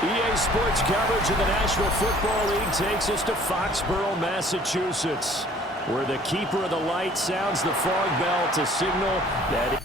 EA Sports coverage of the National Football League takes us to Foxborough, Massachusetts, where the keeper of the light sounds the fog bell to signal that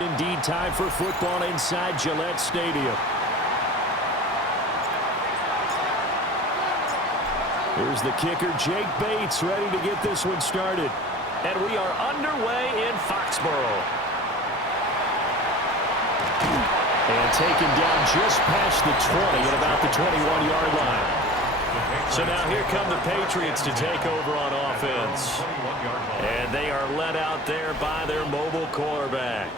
Indeed, time for football inside Gillette Stadium. Here's the kicker, Jake Bates, ready to get this one started. And we are underway in Foxborough. And taken down just past the 20 at about the 21-yard line. So now here come the Patriots to take over on offense. And they are led out there by their mobile quarterback.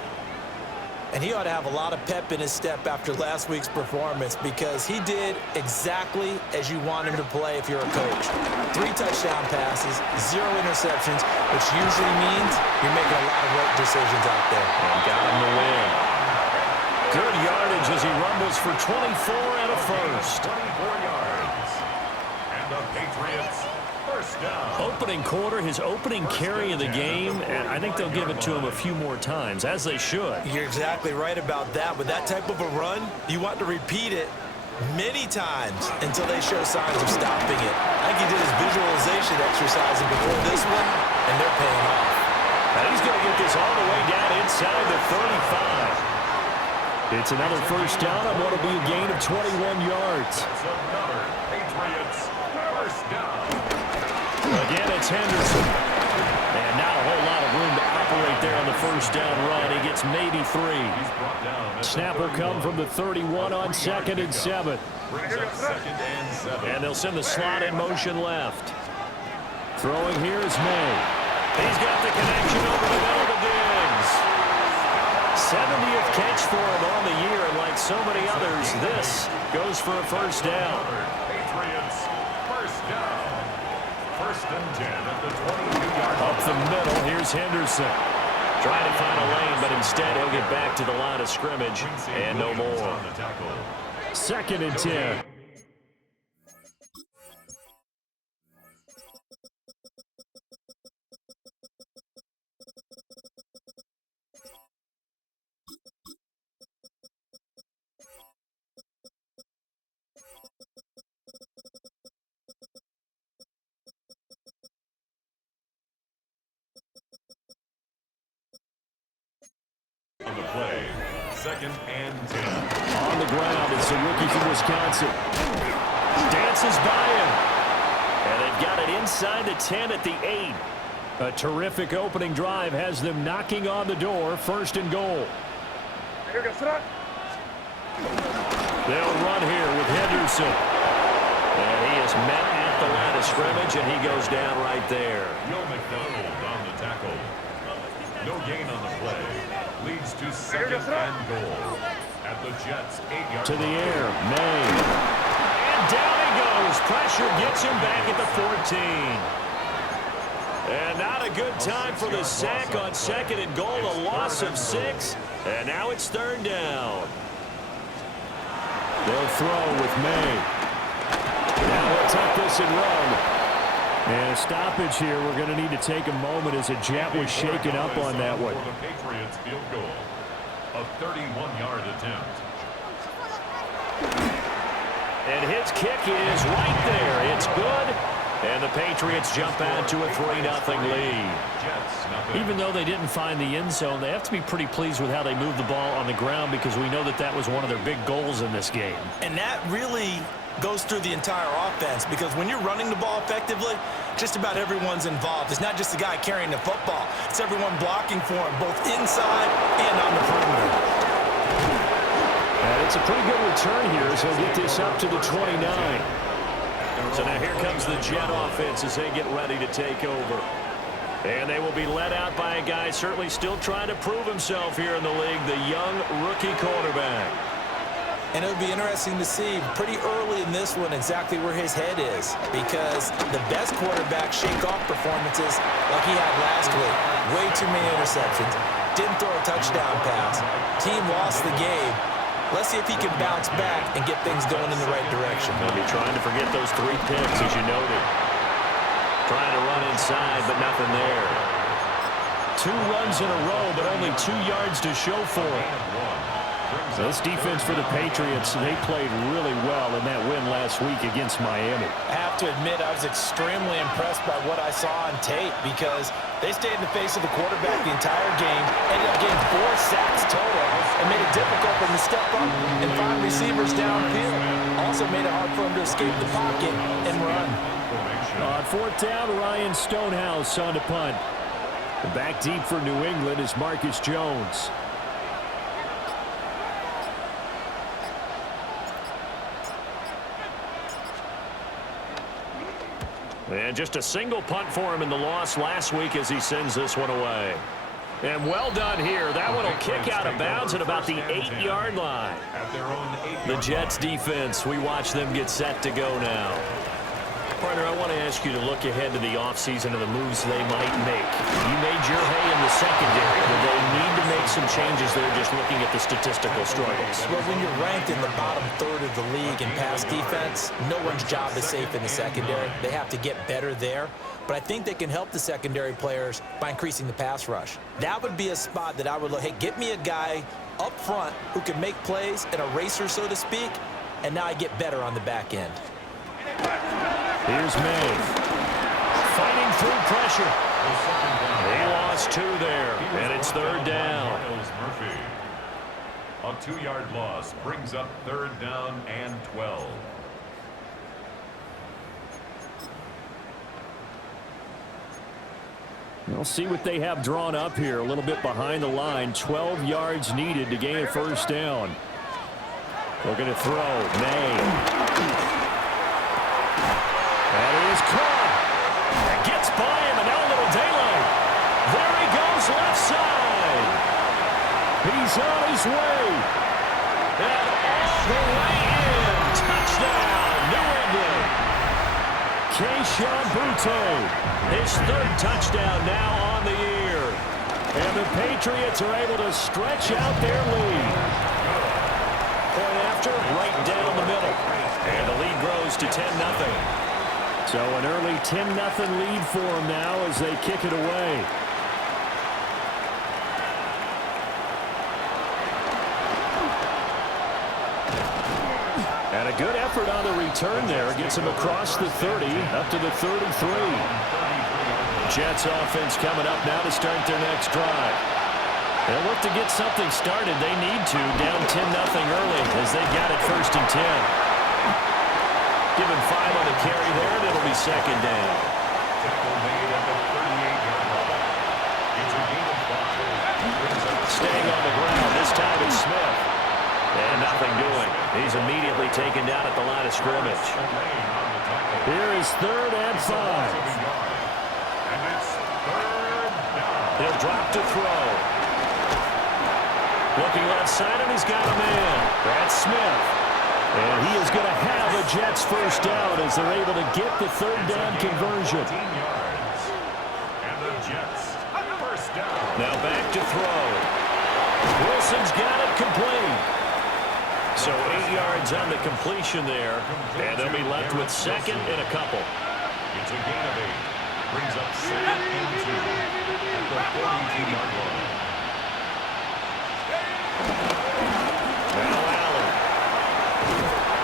And he ought to have a lot of pep in his step after last week's performance because he did exactly as you want him to play if you're a coach. 3 touchdown passes, 0 interceptions, which usually means you're making a lot of right decisions out there. And got him the win. Good yardage as he rumbles for 24 and a first. 24 yards. And the Patriots first down. Opening quarter, his opening carry of the game, and I think they'll give it to him a few more times, as they should. You're exactly right about that. With that type of a run, you want to repeat it many times until they show signs of stopping it. I think he did his visualization exercising before this one, and they're paying off. And he's going to get this all the way down inside the 35. It's another first down on what will be a gain of 21 yards. That's another Patriots first down. Again, it's Henderson. And not a whole lot of room to operate there on the first down run. He gets maybe 3. Snap will come from the 31 on 2nd and 7. Brings up 2nd and 7. And they'll send the slot in motion left. Throwing here is May. He's got the connection over the middle to Diggs. 70th catch for him on the year, and like so many others, this goes for a first down. Patriots first down. 1st and 10 at the 22-yard line. Up the middle, here's Henderson. Trying to find a lane, but instead he'll get back to the line of scrimmage and no more. 2nd and 10. On the play, 2nd and 10. On the ground, it's the rookie from Wisconsin. Dances by him. And they've got it inside the 10 at the 8. A terrific opening drive has them knocking on the door. 1st and goal. They'll run here with Henderson. And he is met at the line of scrimmage, and he goes down right there. Yo McDonald on the tackle. No gain on the play. Leads to 2nd and goal. At the Jets' 8-yard To the line. air, May. And down he goes. Pressure gets him back at the 14. And not a good time for the sack on 2nd and goal. A loss of 6. And now it's 3rd down. They'll throw with May. Now they'll take this and run. And a stoppage here. We're going to need to take a moment as a jet was shaken up on that one. For the Patriots field goal. A 31-yard attempt. And his kick is right there. It's good. And the Patriots jump out to a 3-0 lead. Jets, nothing. Even though they didn't find the end zone, they have to be pretty pleased with how they moved the ball on the ground because we know that that was one of their big goals in this game. And that really goes through the entire offense because when you're running the ball effectively, just about everyone's involved. It's not just the guy carrying the football. It's everyone blocking for him, both inside and on the perimeter. And it's a pretty good return here as he'll get this up to the 29. So now here comes the Jet offense as they get ready to take over. And they will be led out by a guy certainly still trying to prove himself here in the league, the young rookie quarterback. And it would be interesting to see pretty early in this one exactly where his head is because the best quarterbacks shake off performances like he had last week. Way too many interceptions. Didn't throw a touchdown pass. Team lost the game. Let's see if he can bounce back and get things going in the right direction. They'll be trying to forget those 3 picks, as you noted. Trying to run inside, but nothing there. 2 runs in a row, but only 2 yards to show for it. This defense for the Patriots, they played really well in that win last week against Miami. I have to admit, I was extremely impressed by what I saw on tape because they stayed in the face of the quarterback the entire game, ended up getting 4 sacks total, and made it difficult for him to step up and find receivers downfield. Also made it hard for him to escape the pocket and run. On 4th down, Ryan Stonehouse on the punt. Back deep for New England is Marcus Jones. And just a single punt for him in the loss last week as he sends this one away. And well done here. That one will kick out of bounds at about the 8-yard line. The Jets defense, we watch them get set to go now. Partner, I want to ask you to look ahead to the offseason and the moves they might make. You made your hay in the secondary. Will they need to make some changes there just looking at the statistical struggles? Well, when you're ranked in the bottom third of the league in pass defense, no one's job is safe in the secondary. They have to get better there. But I think they can help the secondary players by increasing the pass rush. That would be a spot that I would look, hey, get me a guy up front who can make plays, an eraser, so to speak, and now I get better on the back end. Here's May. Fighting through pressure. He lost 2 there, and it's 3rd down. A 2-yard loss brings up 3rd down and 12. We'll see what they have drawn up here. A little bit behind the line. 12 yards needed to gain a 1st down. Looking to throw. May. That is caught. It gets by him, and now a little daylight. There he goes, left side. He's on his way. And all the way in. Touchdown, New England. Keyshawn Butte. His 3rd touchdown now on the year. And the Patriots are able to stretch out their lead. Point after, right down the middle. And the lead grows to 10-0. So an early 10-0 lead for them now as they kick it away. And a good effort on the return there. Gets him across the 30, up to the 33. Jets offense coming up now to start their next drive. They'll look to get something started. They need to, down 10-0 early as they've got it 1st and 10. Give him 5 on the carry there, and it'll be 2nd down. Staying on the ground, this time it's Smith. And nothing doing. He's immediately taken down at the line of scrimmage. Here is 3rd and 5. He'll drop to throw. Looking left side, and he's got a man. That's Smith. And he is going to have a Jets 1st down as they're able to get the 3rd down conversion. And the Jets 1st down. Now back to throw. Wilson's got it complete. So 8 yards on the completion there. And they'll be left with 2nd and a couple. It's a gain of 8. Brings up 2nd and 2 at the 42-yard line.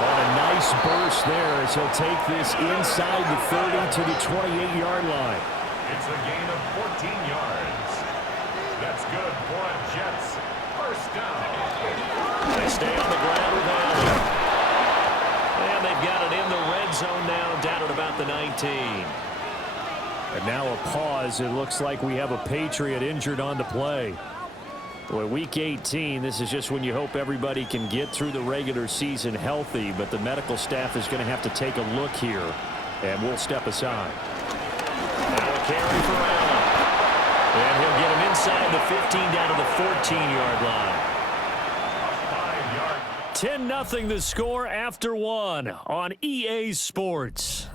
On a nice burst there as he'll take this inside the 30 to the 28-yard line. It's a gain of 14 yards. That's good for a Jets 1st down. They stay on the ground with Allen. And they've got it in the red zone now, down at about the 19. And now a pause. It looks like we have a Patriot injured on the play. Boy, week 18, this is just when you hope everybody can get through the regular season healthy, but the medical staff is going to have to take a look here, and we'll step aside. Now a carry for Allen. And he'll get him inside the 15 down to the 14-yard line. 10-0 the score after 1 on EA Sports.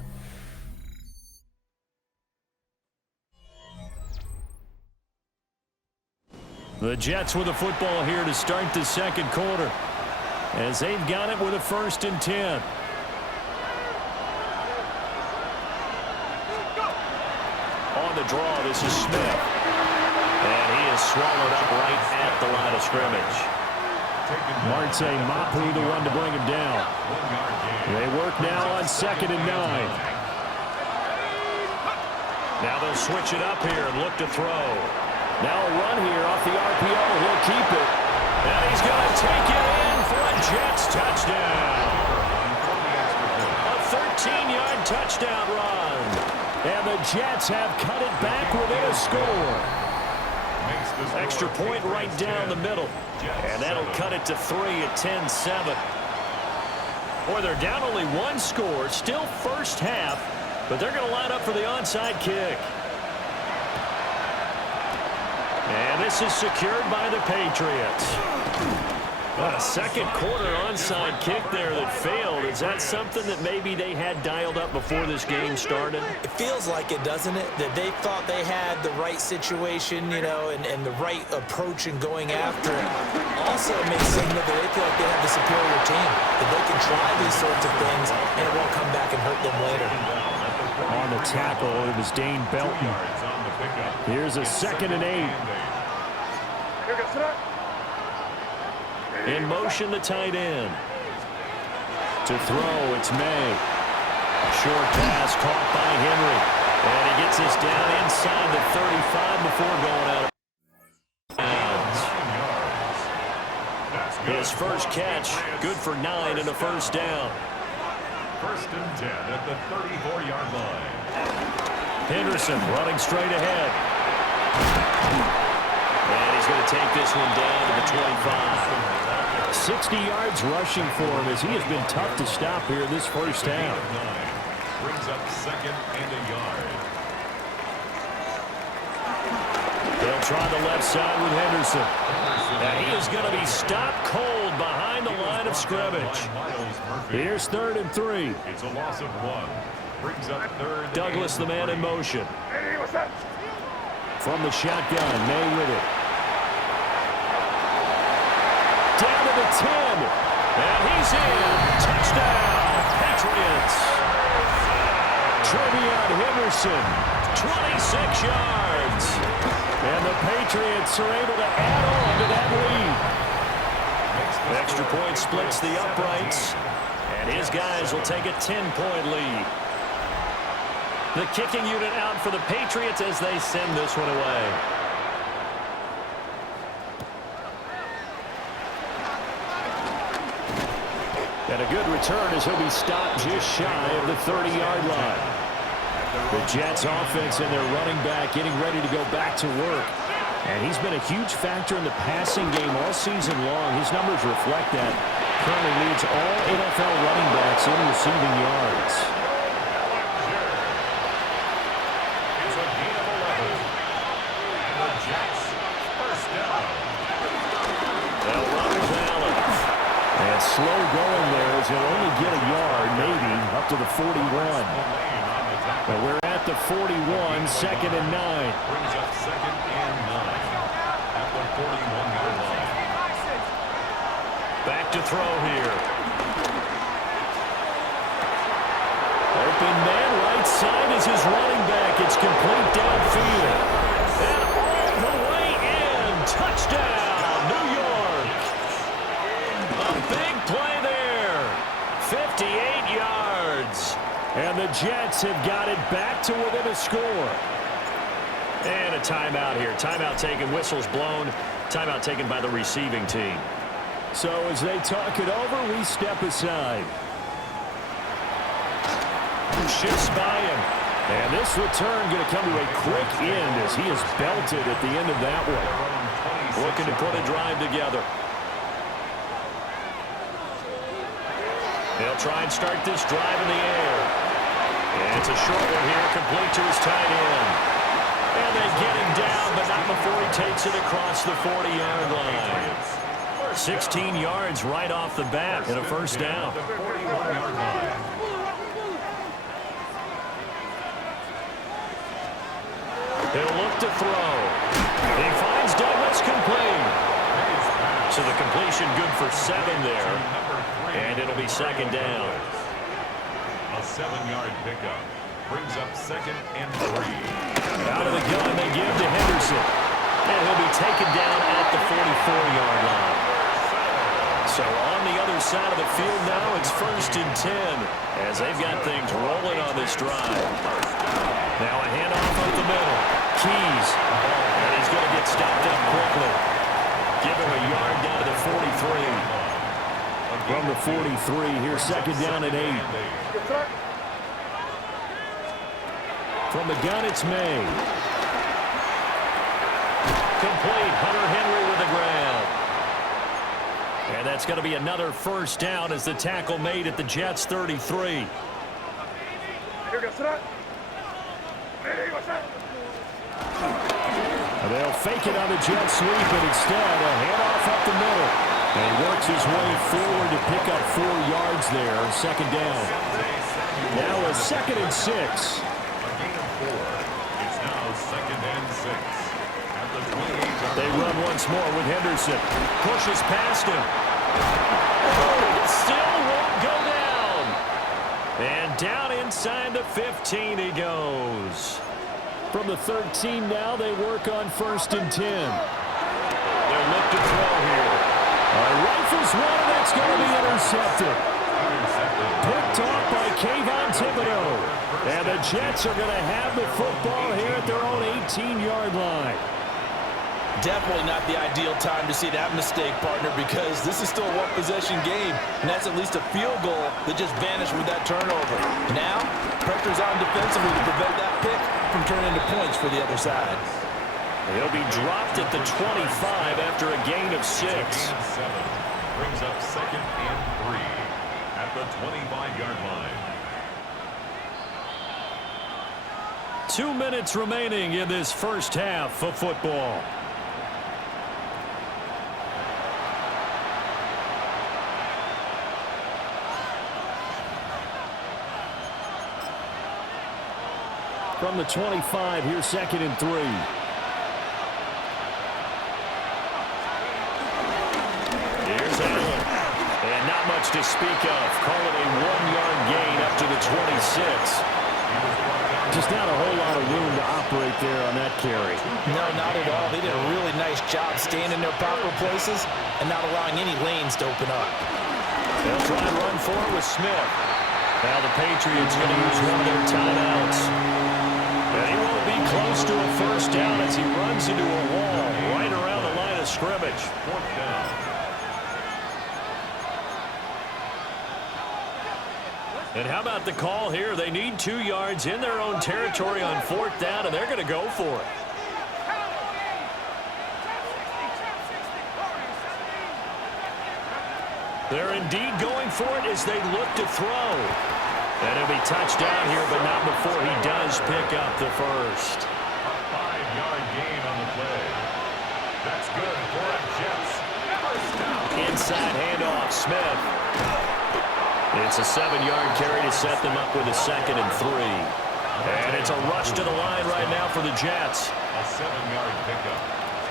The Jets with the football here to start the 2nd quarter as they've got it with a 1st and 10. On the draw, this is Smith. And he is swallowed up right at the line of scrimmage. Marte Mapu, the one to bring him down. They work now on 2nd and 9. Now they'll switch it up here and look to throw. Now a run here off the RPO. He'll keep it. And he's going to take it in for a Jets touchdown. A 13-yard touchdown run. And the Jets have cut it back within a score. Extra point right down the middle. And that'll cut it to 3 at 10-7. Boy, they're down only one score. Still first half. But they're going to line up for the onside kick. And this is secured by the Patriots. A second quarter onside kick there that failed. Is that something that maybe they had dialed up before this game started? It feels like it, doesn't it? That they thought they had the right situation, you know, and the right approach in going after it. Also, it makes signal that they feel like they have the superior team, that they can try these sorts of things, and it won't come back and hurt them later. On the tackle, it was Dane Belton. Here's a 2nd and 8. In motion, the tight end. To throw, it's May. Short pass caught by Henry. And he gets us down inside the 35 before going out of bounds. His first catch, good for 9 and a first down. 1st and 10 at the 34-yard line. Henderson running straight ahead. And he's going to take this one down to the 25. 60 yards rushing for him as he has been tough to stop here this first half. Brings up 2nd and a yard. They'll try the left side with Henderson. And he is going to be stopped cold behind the line of scrimmage. Here's 3rd and 3. It's a loss of 1. Brings up 3rd. Douglas, the man in motion. From the shotgun, May with it. Down to the 10. And he's in. Touchdown, Patriots. Trevion Henderson, 26 yards. And the Patriots are able to add on to that lead. Extra point splits the uprights. And his guys will take a 10-point lead. The kicking unit out for the Patriots as they send this one away. And a good return as he'll be stopped just shy of the 30-yard line. The Jets offense and their running back getting ready to go back to work. And he's been a huge factor in the passing game all season long. His numbers reflect that. Currently leads all NFL running backs in receiving yards. It's a gain of 11. And the Jets first down. They'll run with Allen. And slow going there as he'll only get a yard, maybe, up to the 41. But we're at the 41, 2nd and 9. Brings up 2nd and 9 at the 41-yard line. Back to throw here. Open man, right side is his running back. It's complete downfield. And all the way in. Touchdown, New York. A big play there. 58 yards. And the Jets have got it back to within a score. And a timeout here. Timeout taken, whistles blown. Timeout taken by the receiving team. So as they talk it over, we step aside. Shifts by him. And this return going to come to a quick end as he is belted at the end of that one. Looking to put a drive together. They'll try and start this drive in the air. And it's a short one here, complete to his tight end. And they get him down, but not before he takes it across the 40-yard line. 16 yards right off the bat and a first down. He'll look to throw. He finds Douglas complete. So the completion good for 7 there. And it'll be 2nd down. A 7-yard pickup brings up 2nd and 3. Out of the gun they give to Henderson. And he'll be taken down at the 44-yard line. So on the other side of the field now, it's 1st and 10 as they've got things rolling on this drive. Now a handoff up the middle. Keys. And he's going to get stopped up quickly. Give him a yard down to the 43. From the 43, here's 2nd down and 8. From the gun, it's May. Complete. Hunter Henry with the grab. And that's going to be another 1st down as the tackle made at the Jets' 33. They'll fake it on the jet sweep, and instead a handoff up the middle. And works his way forward to pick up 4 yards there. 2nd down. Now a 2nd and 6. A gain of 4. It's now 2nd and 6. At the 28-yard They run once more with Henderson. Pushes past him. Oh, it still won't go down. And down inside the 15 he goes. From the 13 now, they work on 1st and 10. They'll look to throw here. Rifles one, and that's going to be intercepted. Picked off by Kayvon Thibodeau. And the Jets are going to have the football here at their own 18-yard line. Definitely not the ideal time to see that mistake, partner, because this is still a one-possession game, and that's at least a field goal that just vanished with that turnover. Now, pressure's on defensively to prevent that pick from turning into points for the other side. He'll be dropped at the 25 after a gain of 6. brings up 2nd and 3 at the 25-yard line. 2 minutes remaining in this first half of football. From the 25, here's 2nd and 3. Here's Allen. And not much to speak of. Call it a 1-yard gain up to the 26. Just not a whole lot of room to operate there on that carry. No, not at all. They did a really nice job staying in their proper places and not allowing any lanes to open up. They'll try and run for it with Smith. Now the Patriots going to use one of their timeouts. And he won't be close to a 1st down as he runs into a wall right around the line of scrimmage. 4th down. And how about the call here? They need 2 yards in their own territory on 4th down, and they're going to go for it. They're indeed going for it as they look to throw. And he'll be touched down here, but not before he does pick up the 1st. A 5-yard gain on the play. That's good for the Jets. 1st down. Inside handoff, Smith. It's a 7-yard carry to set them up with a 2nd and 3. And it's a rush to the line right now for the Jets. A 7-yard pickup.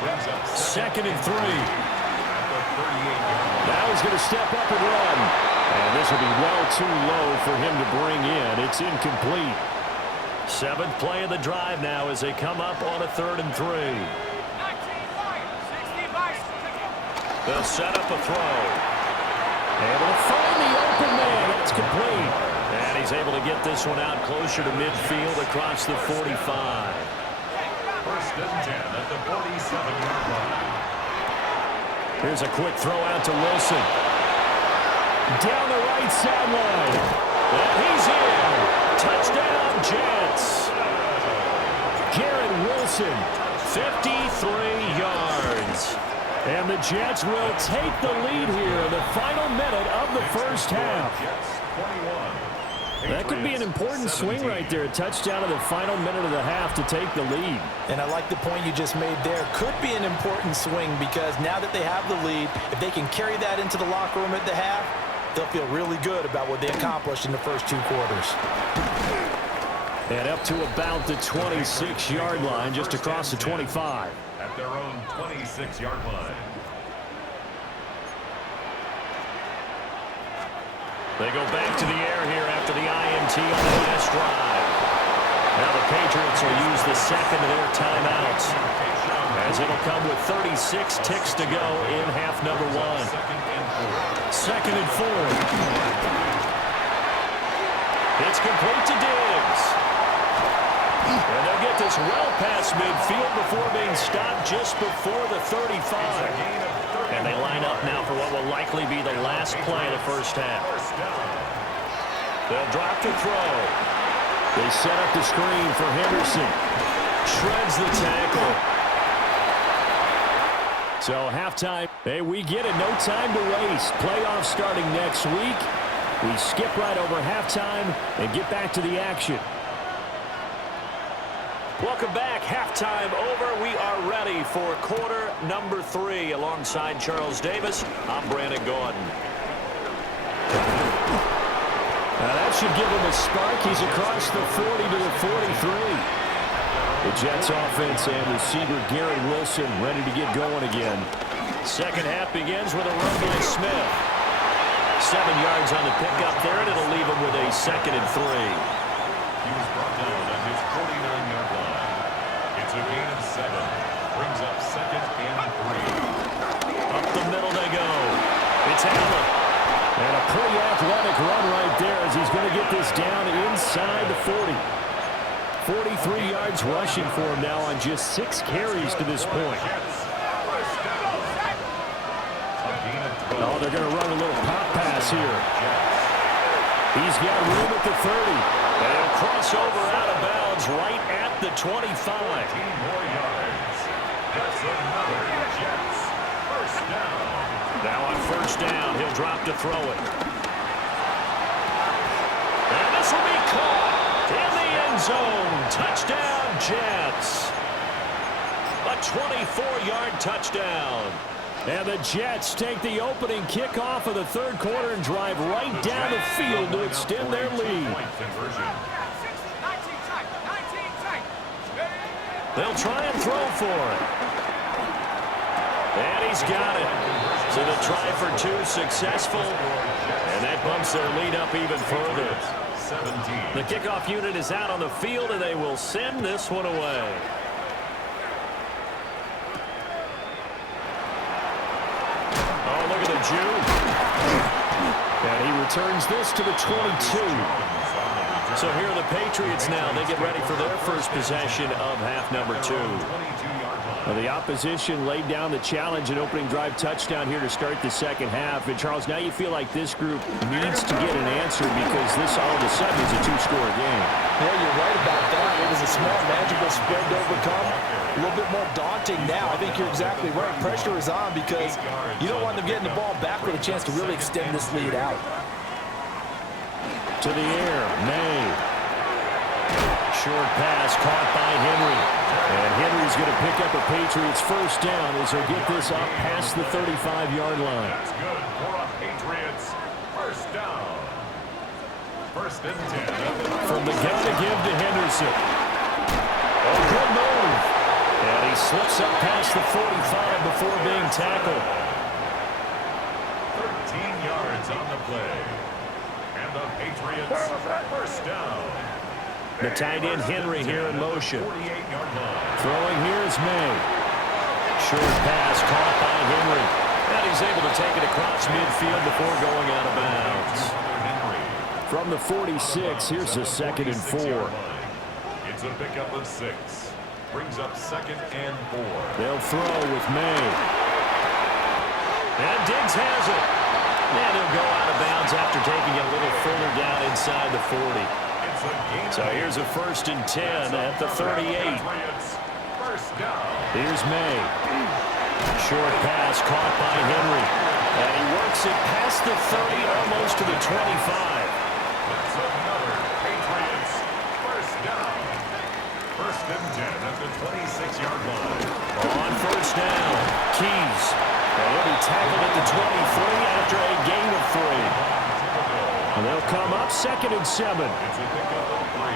Brings up 2nd and 3. At the 38-yard line. Now he's going to step up and run. And this will be well too low for him to bring in. It's incomplete. 7th play of the drive now as they come up on a 3rd and 3. They'll set up a throw. Able to find the open man. It's complete. And he's able to get this one out closer to midfield across the 45. 1st and 10 at the 47-yard line. Here's a quick throw out to Wilson. Down the right sideline. And he's in. Touchdown, Jets. Garrett Wilson, 53 yards. And the Jets will take the lead here in the final minute of the first half. Jets 21. That could be an important swing right there. A touchdown in the final minute of the half to take the lead. And I like the point you just made there. Could be an important swing because now that they have the lead, if they can carry that into the locker room at the half, they'll feel really good about what they accomplished in the first 2 quarters. And up to about the 26-yard line, just across the 25. At their own 26-yard line. They go back to the air here after the INT on the last drive. Now the Patriots will use the 2nd of their timeouts. as it'll come with 36 ticks to go in half number one. Second and 4. It's complete to Diggs. And they'll get this well past midfield before being stopped just before the 35. And they line up now for what will likely be the last play of the first half. They'll drop to throw. They set up the screen for Henderson. Shreds the tackle. So halftime, hey, we get it. No time to waste. Playoffs starting next week. We skip right over halftime and get back to the action. Welcome back. Halftime over. We are ready for quarter number 3. Alongside Charles Davis, I'm Brandon Gordon. Now that should give him a spark. He's across the 40 to the 43. The Jets offense and receiver Garrett Wilson ready to get going again. Second half begins with a run by Smith. 7 yards on the pickup there, and it'll leave him with a second and 3. He was brought down at his 49-yard line. It's a gain of 7. Brings up second and 3. Up the middle they go. It's Allen. And a pretty athletic run right there as he's going to get this down inside the 40. 43 yards rushing for him now on just 6 carries to this point. Oh, they're going to run a little pop pass here. He's got room at the 30. And he'll cross over out of bounds right at the 25. 15 more yards. That's another Jets first down. Now on first down, he'll drop to throw it. And this will be caught in the end zone. Touchdown, Jets. A 24-yard touchdown. And the Jets take the opening kickoff of the third quarter and drive right down the field to extend their lead. They'll try and throw for it. And he's got it. So the try for 2 successful. And that bumps their lead up even further. 17. The kickoff unit is out on the field, and they will send this one away. Oh, look at the Jew. And he returns this to the 22. So here are the Patriots now. They get ready for their first possession of half number 2. Well, the opposition laid down the challenge and opening drive touchdown here to start the second half. And, Charles, now you feel like this group needs to get an answer because this all of a sudden is a 2-score game. Yeah, you're right about that. It was a small, manageable spread to overcome. A little bit more daunting now. I think you're exactly right. Pressure is on because you don't want them getting the ball back with a chance to really extend this lead out. To the air, May. Short pass caught by Henry. And Henry's going to pick up a Patriots first down as he'll get this up past the 35-yard line. That's good for a Patriots first down. First and 10. From the gun to give to Henderson. Oh, good move. And he slips up past the 45 before being tackled. 13 yards on the play. And the Patriots first down. The tight end Henry here in motion. 48-yard line. Throwing here is May. Short pass caught by Henry. And he's able to take it across midfield before going out of bounds. From the 46, here's a second and 4. It's a pickup of 6. Brings up second and 4. They'll throw with May. And Diggs has it. And he'll go out of bounds after taking it a little further down inside the 40. So here's a first and 10 at the 38. Here's May. Short pass caught by Henry. And he works it past the 30, almost to the 25. That's another Patriots first down. First and 10 at the 26-yard line. On first down, Keys. And he'll be tackled at the 23 after a gain of 3. And they'll come up second and 7. It's a pickup of 3.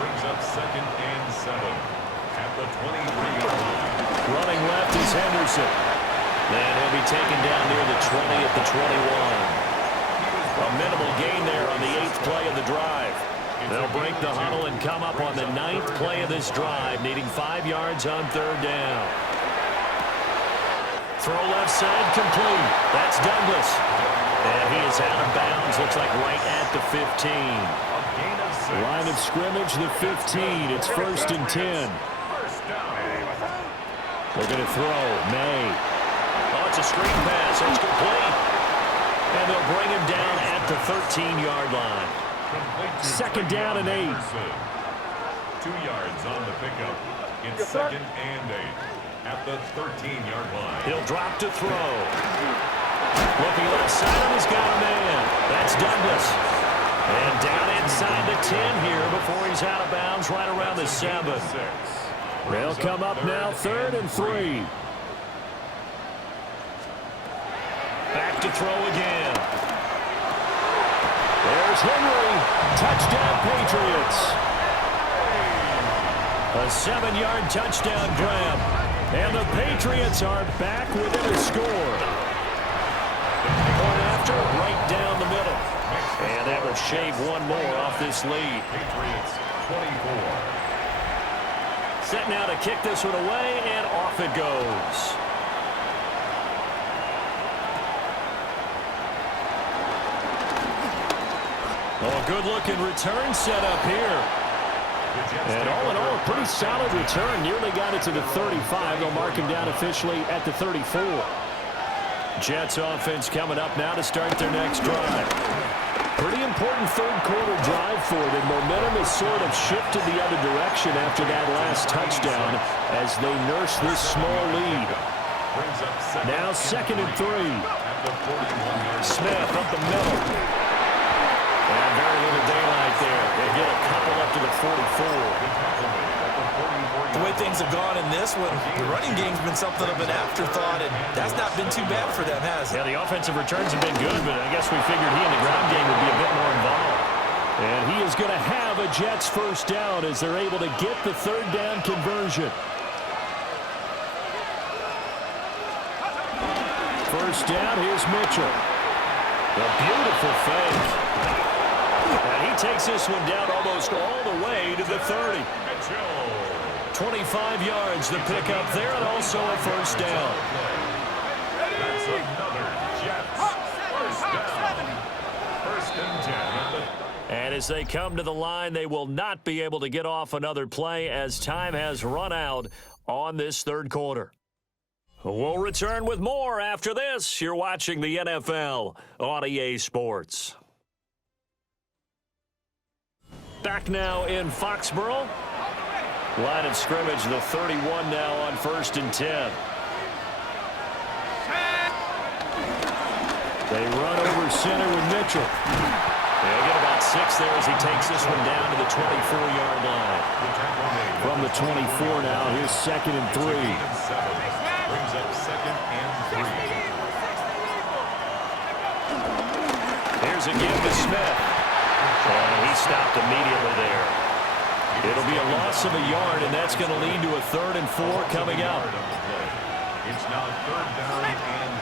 Brings up second and 7 at the 23-yard line. Running left is Henderson. And he'll be taken down near the 20 at the 21. A minimal gain there on the 8th play of the drive. They'll break the huddle and come up on the 9th play of this drive, needing 5 yards on third down. throw left side complete. That's Douglas. And he is out of bounds. Looks like right at the 15. Line of scrimmage, the 15. It's 1st and 10. They're going to throw. May. Oh, it's a screen pass. It's complete. And they'll bring him down at the 13-yard line. 2nd down and 8. 2 yards on the pickup. It's 2nd and 8 at the 13-yard line. He'll drop to throw. Looking left side, he's got a man. That's Douglas. And down inside the 10 here before he's out of bounds right around the 7. They'll come up now 3rd and 3. Back to throw again. There's Henry. Touchdown, Patriots. A 7-yard touchdown grab. And the Patriots are back within a score. Going after right down the middle. And that will shave one more off this lead. Patriots 24. Set now to kick this one away, and off it goes. Oh, a good-looking return set up here. And all in all, a pretty solid return. Nearly got it to the 35. They'll mark him down officially at the 34. Jets offense coming up now to start their next drive. Pretty important third-quarter drive for them. Momentum has sort of shifted the other direction after that last touchdown as they nurse this small lead. Now 2nd and 3. Smith up the middle. And very little daylight there. They get a couple up to the 44. The way things have gone in this one, the running game's been something of an afterthought, and that's not been too bad for them, has it? Yeah, the offensive returns have been good, but I guess we figured he in the ground game would be a bit more involved. And he is going to have a Jets 1st down as they're able to get the 3rd down conversion. 1st down, here's Mitchell. A beautiful fake. And he takes this one down almost all the way to the 30. 25 yards the pickup there, and also a 1st down. That's another Jets 1st down. 1st and 10. And as they come to the line, they will not be able to get off another play as time has run out on this 3rd quarter. We'll return with more after this. You're watching the NFL on EA Sports. Back now in Foxborough. Line of scrimmage, the 31 now on 1st and 10. They run over center with Mitchell. They get about 6 there as he takes this one down to the 24-yard line. From the 24 now, here's 2nd and 3. Brings up 2nd and 3. Here's again to Smith. And he stopped immediately there. It'll be a loss of a yard, and that's going to lead to a 3rd and 4 coming up. It's now 3rd down and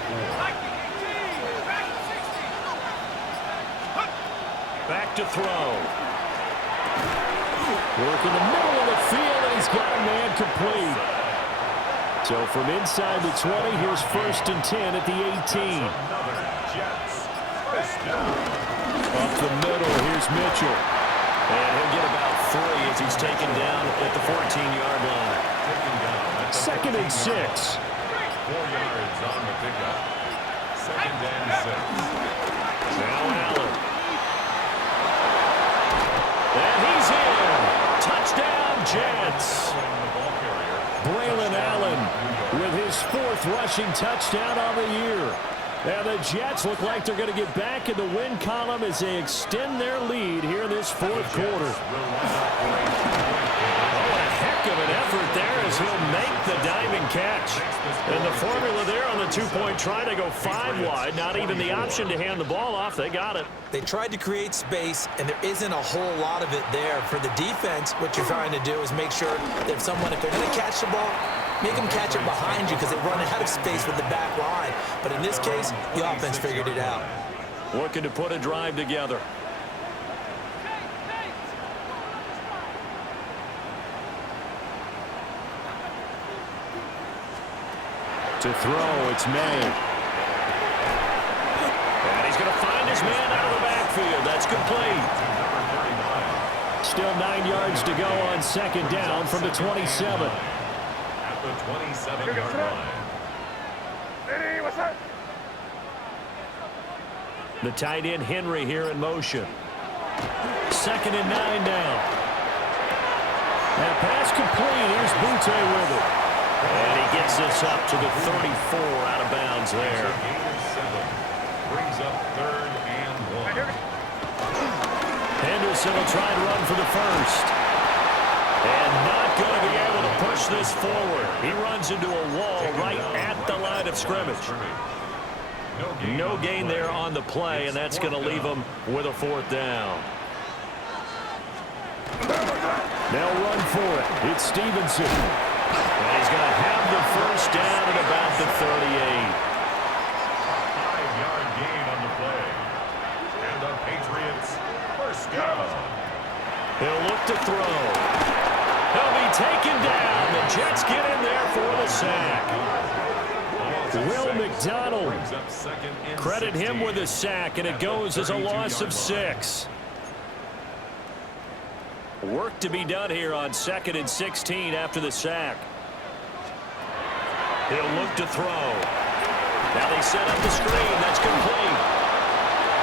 4. Back to throw. Work in the middle of the field, and he's got a man complete. So from inside the 20, here's 1st and 10 at the 18. Another Jets 1st down. Up the middle, here's Mitchell. And he'll get about 3 as he's taken down at the 14-yard line. 2nd and 6. 4 yards on the pickup. 2nd and 6. Now Allen. And he's in. Touchdown, Jets. Braylon Allen with his 4th rushing touchdown on the year. And the Jets look like they're going to get back in the win column as they extend their lead here in this 4th quarter. Oh, a heck of an effort there as he'll make the diving catch. And the formula there on the 2-point try to go 5 wide. Not even the option to hand the ball off. They got it. They tried to create space, and there isn't a whole lot of it there. For the defense, what you're trying to do is make sure that if they're going to catch the ball, make them catch it behind you because they run out of space with the back line. But in this case, the offense figured it out. Looking to put a drive together. To throw, it's May. And he's going to find his man out of the backfield. That's complete. Still 9 yards to go on second down from the 27. At the 27-yard line. The tight end Henry here in motion. 2nd and 9 now. That pass complete. Here's Butte with it. And he gets this up to the 34 out of bounds there. Gain of 7. Brings up 3rd and 1. Henderson will try and run for the first. And not going to be able to push this forward. He runs into a wall right at the line of scrimmage. No gain there on the play, and that's going to leave him with a 4th down. They'll run for it. It's Stevenson. And he's going to have the first down at about the 38. 5-yard gain on the play. And the Patriots first down. He'll look to throw. He'll be taken down. The Jets get in there for the sack. Will McDonald. Credit him with a sack, and it goes as a loss of 6. Work to be done here on 2nd and 16 after the sack. He'll look to throw. Now they set up the screen. That's complete.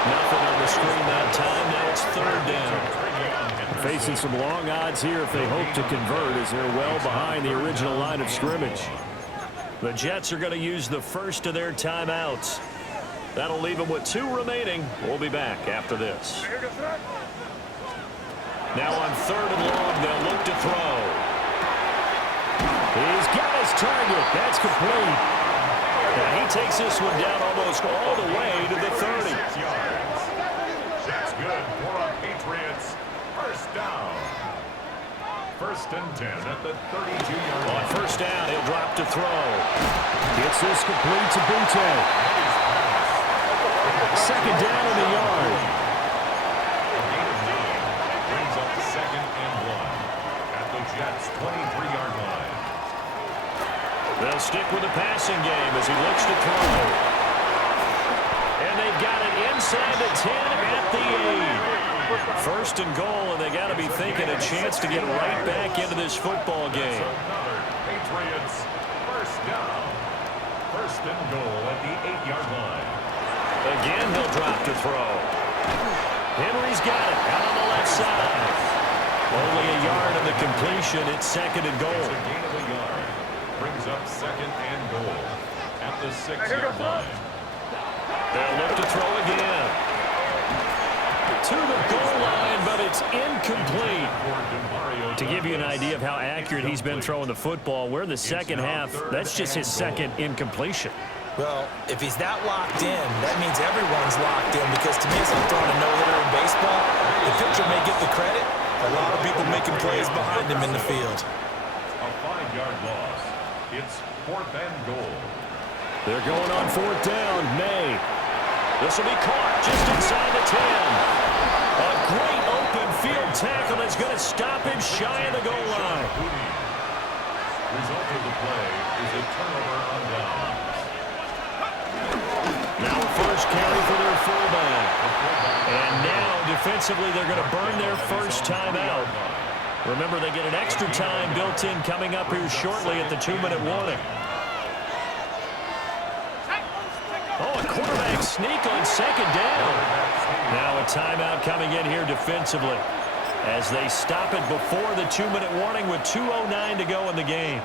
Nothing on the screen that time. Now it's 3rd down. Facing some long odds here if they hope to convert, as they're well behind the original line of scrimmage. The Jets are going to use the first of their timeouts. That'll leave them with 2 remaining. We'll be back after this. Now on 3rd and long, they'll look to throw. He's got his target. That's complete. And he takes this one down almost all the way to the 30. That's good for our Patriots. First down. 1st and 10 at the 32-yard line. On 1st down, he'll drop to throw. Gets this complete to Butte. 2nd down in the yard. A gain of 9 brings up 2nd and 1 at the Jets' 23-yard line. They'll stick with the passing game as he looks to throw. And they've got it inside the 10 at the 8. 1st and goal, and they got to be thinking a chance to get right back into this football game. Another Patriots first down. 1st and goal at the 8-yard line. Again, he'll drop to throw. Henry's got it out on the left side. Only a yard of the completion. It's 2nd and goal. It's a gain of a yard. Brings up 2nd and goal at the 6-yard line. They'll look to throw again. To the goal line, but it's incomplete. To give you an idea of how accurate he's been throwing the football, we're in the second half. That's just his 2nd incompletion. Well, if he's that locked in, that means everyone's locked in, because to me, it's like throwing a no-hitter in baseball. The pitcher may get the credit. A lot of people making plays behind him in the field. A 5-yard loss. It's 4th and goal. They're going on 4th down. May. This will be caught just inside the 10. A great open field tackle that's going to stop him shy of the goal line. Result of the play is a turnover on downs. Now first carry for their fullback. And now defensively they're going to burn their first timeout. Remember, they get an extra time built in coming up here shortly at the 2-minute warning. Oh, a quarterback sneak on 2nd down. Now a timeout coming in here defensively as they stop it before the 2-minute warning with 2:09 to go in the game.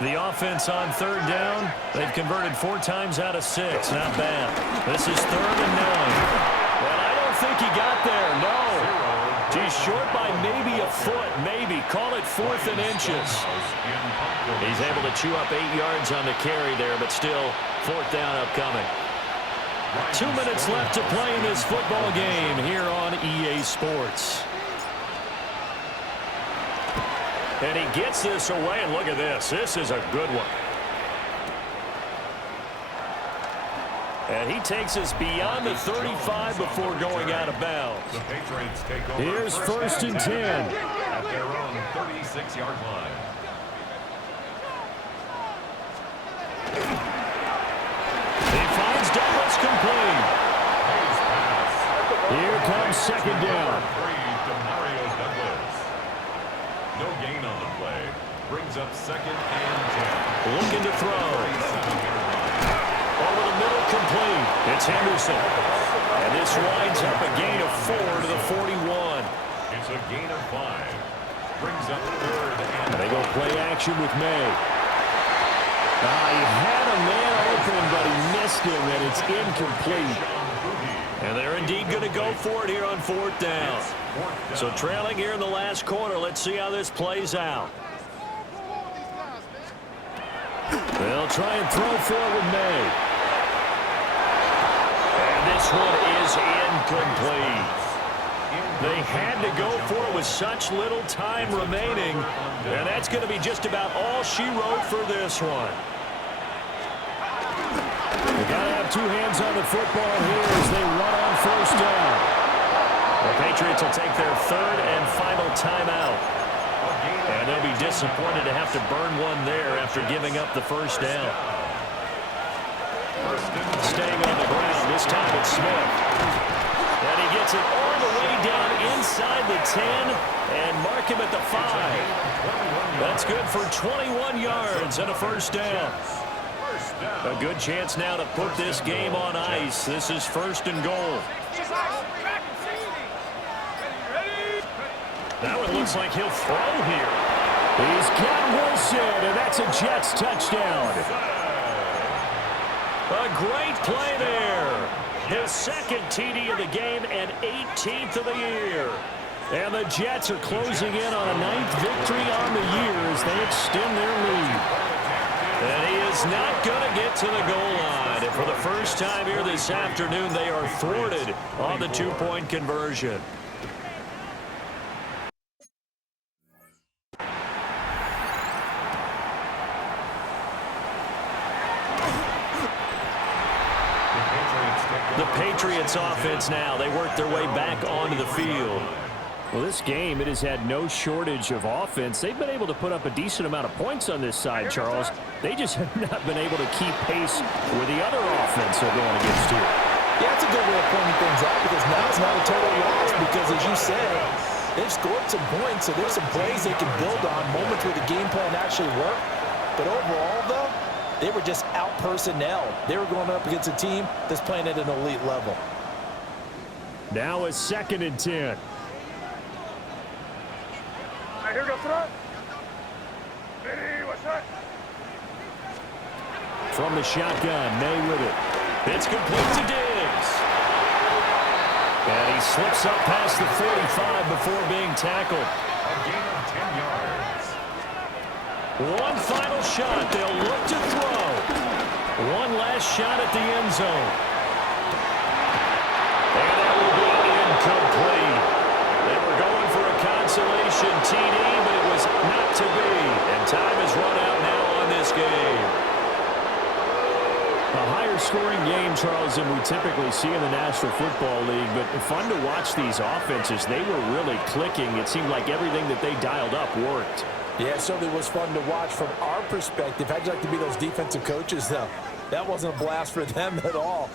The offense on 3rd down, they've converted 4 times out of 6. Not bad. This is 3rd and 9. Well, I don't think he got there. No. He's short by maybe a foot, maybe. Call it 4th and inches. He's able to chew up 8 yards on the carry there, but still 4th down upcoming. 2 minutes left to play in this football game here on EA Sports. And he gets this away, and look at this. This is a good one. And he takes us beyond the 35 before going out of bounds. The Patriots take over. Here's 1st and 10. At their own 36-yard line. complete. Here comes second down. No gain on the play. Brings up second and 10. Looking to throw. Over the middle, complete. It's Henderson. And this winds up a gain of 4 to the 41. It's a gain of 5. Brings up third and they go play action with May. He had a man open, but he missed him, and it's incomplete. And they're indeed going to go for it here on fourth down. So trailing here in the last quarter. Let's see how this plays out. They'll try and throw for it with May. And this one is incomplete. They had to go for it with such little time remaining. And that's going to be just about all she wrote for this one. They got to have two hands on the football here as they run on first down. The Patriots will take their third and final timeout. And they'll be disappointed to have to burn one there after giving up the first down. Staying on the ground, this time it's Smith. And he gets it all the way down inside the 10 and mark him at the 5. That's good for 21 yards and a first down. A good chance now to put this game on ice. This is first and goal. Now it looks like he'll throw here. He's got Wilson, and that's a Jets touchdown. A great play there. His second TD of the game and 18th of the year. And the Jets are closing in on a 9th victory on the year as they extend their lead. And he is not going to get to the goal line. And for the first time here this afternoon, they are thwarted on the two-point conversion. The Patriots offense now. They work their way back onto the field. Well, this game, it has had no shortage of offense. They've been able to put up a decent amount of points on this side, Charles. They just have not been able to keep pace with the other offense they're going against here. Yeah, that's a good way of pointing things out because now it's not a total loss because, as you said, they've scored some points, so there's some plays they can build on, moments where the game plan actually worked. But overall, though, they were just out-personnel. They were going up against a team that's playing at an elite level. Now it's second and 10. Here go front. Ready, what's that? From the shotgun, May with it. It's complete to Diggs. And he slips up past the 45 before being tackled. a gain of 10 yards. One final shot. They'll look to throw. One last shot at the end zone. And that will be incomplete. They were going for a consolation TD, but it was not to be. And time has run out now on this game. A higher scoring game, Charles, than we typically see in the National Football League, but fun to watch these offenses. They were really clicking. It seemed like everything that they dialed up worked. Yeah, it certainly was fun to watch from our perspective. How'd you like to be those defensive coaches, though? That wasn't a blast for them at all.